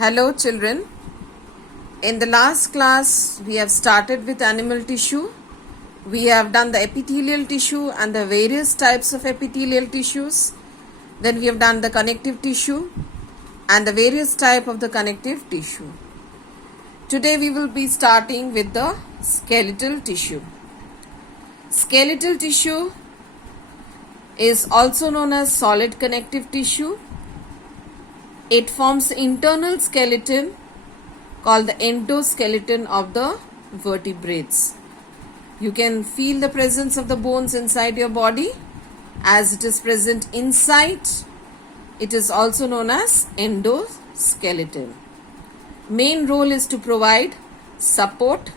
Hello children. In the last class we have started with animal tissue. We have done the epithelial tissue and the various types of epithelial tissues. Then we have done the connective tissue and the various type of the connective tissue. Today we will be starting with the skeletal tissue. Skeletal tissue is also known as solid connective tissue. It forms the internal skeleton called the endoskeleton of the vertebrates. You can feel the presence of the bones inside your body as it is present inside. It is also known as endoskeleton. Main role is to provide support.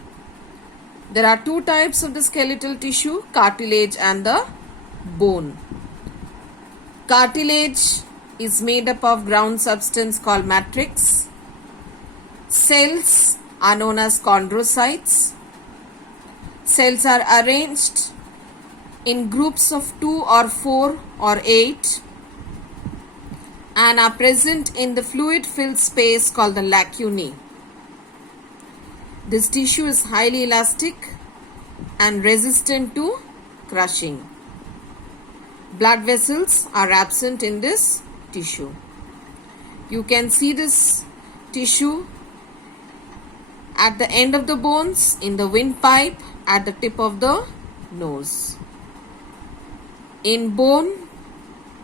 There are two types of the skeletal tissue, cartilage and the bone. Cartilage is made up of ground substance called matrix. Cells are known as chondrocytes. Cells are arranged in groups of 2 or 4 or 8 and are present in the fluid-filled space called the lacunae. This tissue is highly elastic and resistant to crushing. Blood vessels are absent in this tissue. You can see this tissue at the end of the bones, in the windpipe, at the tip of the nose. In bone,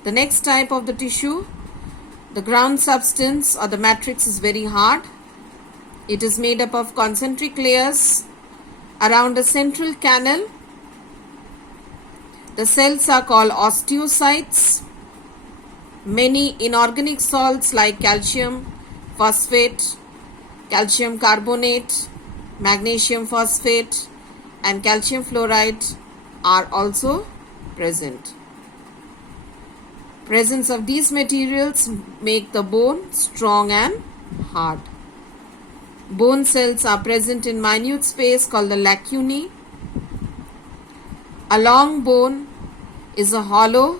the next type of the tissue, the ground substance or the matrix is very hard. It is made up of concentric layers around a central canal. The cells are called osteocytes. Many inorganic salts like calcium phosphate, calcium carbonate, magnesium phosphate and calcium fluoride are also present. Presence of these materials make the bone strong and hard. Bone cells are present in minute space called the lacunae. A long bone is a hollow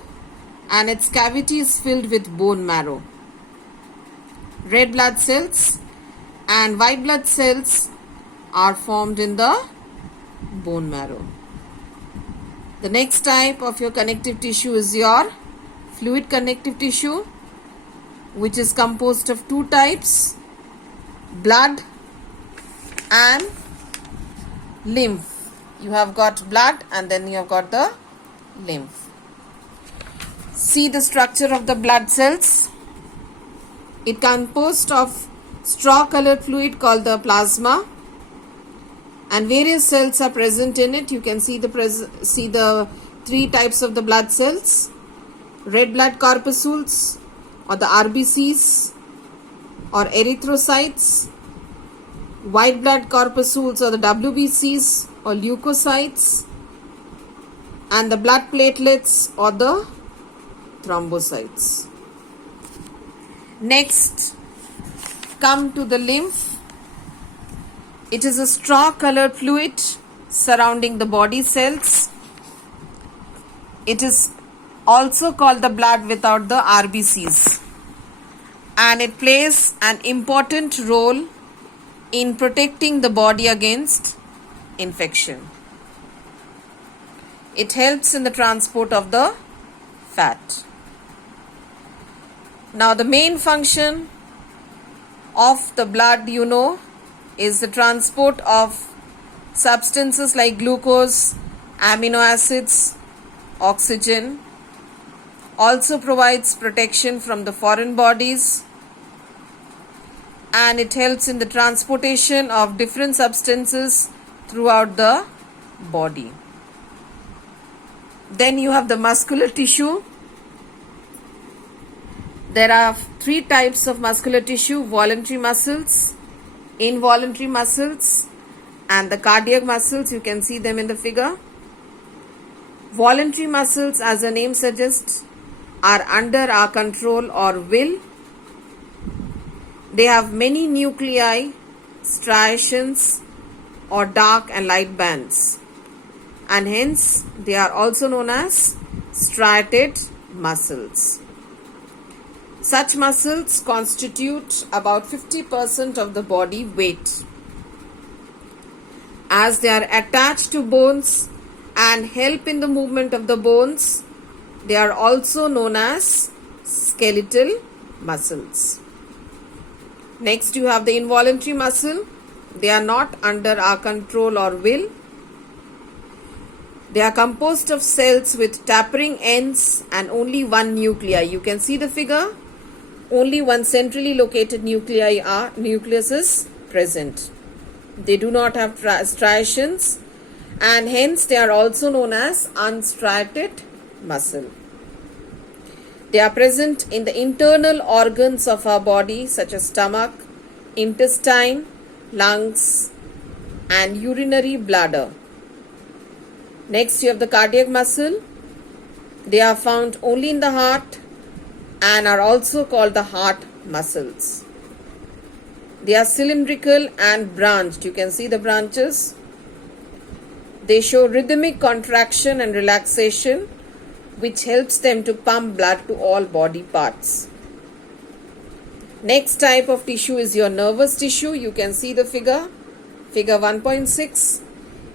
and its cavity is filled with bone marrow. Red blood cells and white blood cells are formed in the bone marrow. The next type of your connective tissue is your fluid connective tissue, which is composed of two types, blood and lymph. You have got blood and then you have got the lymph. See the structure of the blood cells. It composed of straw colored fluid called the plasma and various cells are present in it. You can see the three types of the blood cells: red blood corpuscles or the RBCs or erythrocytes, white blood corpuscles or the WBCs or leukocytes, and the blood platelets or the thrombocytes. Next, come to the lymph. It is a straw colored fluid surrounding the body cells. It is also called the blood without the RBCs, and it plays an important role in protecting the body against infection. It helps in the transport of the fat. Now the main function of the blood, is the transport of substances like glucose, amino acids, oxygen. Also provides protection from the foreign bodies, and it helps in the transportation of different substances throughout the body. Then you have the muscular tissue. There are three types of muscular tissue: voluntary muscles, involuntary muscles, and the cardiac muscles. You can see them in the figure. Voluntary muscles, as the name suggests, are under our control or will. They have many nuclei, striations, or dark and light bands, and hence they are also known as striated muscles. Such muscles constitute about 50% of the body weight. As they are attached to bones and help in the movement of the bones, they are also known as skeletal muscles. Next, you have the involuntary muscle. They are not under our control or will. They are composed of cells with tapering ends and only one nuclei. You can see the figure. Only one centrally located nucleus is present. They do not have striations, and hence they are also known as unstriated muscle. They are present in the internal organs of our body such as stomach, intestine, lungs, and urinary bladder. Next, you have the cardiac muscle. They are found only in the heart and are also called the heart muscles. They are cylindrical and branched. You can see the branches. They show rhythmic contraction and relaxation, which helps them to pump blood to all body parts. Next type of tissue is your nervous tissue. You can see the figure 1.6.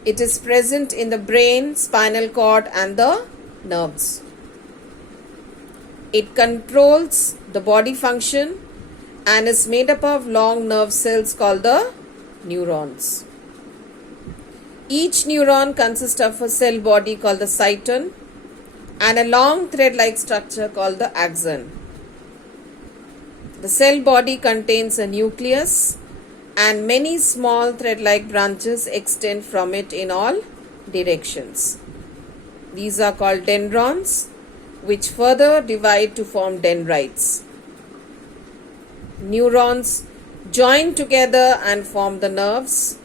It is present in the brain, spinal cord, and the nerves. It controls the body function and is made up of long nerve cells called the neurons. Each neuron consists of a cell body called the cyton and a long thread-like structure called the axon. The cell body contains a nucleus and many small thread-like branches extend from it in all directions. These are called dendrons, which further divide to form dendrites. Neurons join together and form the nerves.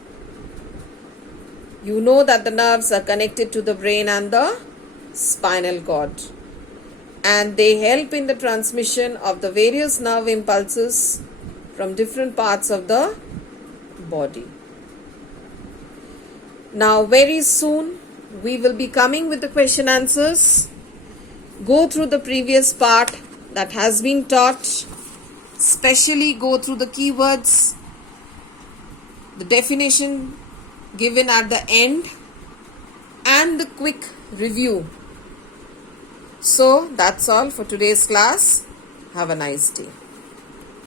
You know that the nerves are connected to the brain and the spinal cord, and they help in the transmission of the various nerve impulses from different parts of the body. Now, very soon we will be coming with the question answers. Go through the previous part that has been taught, especially go through the keywords, the definition given at the end, and the quick review. So that's all for today's class. Have a nice day.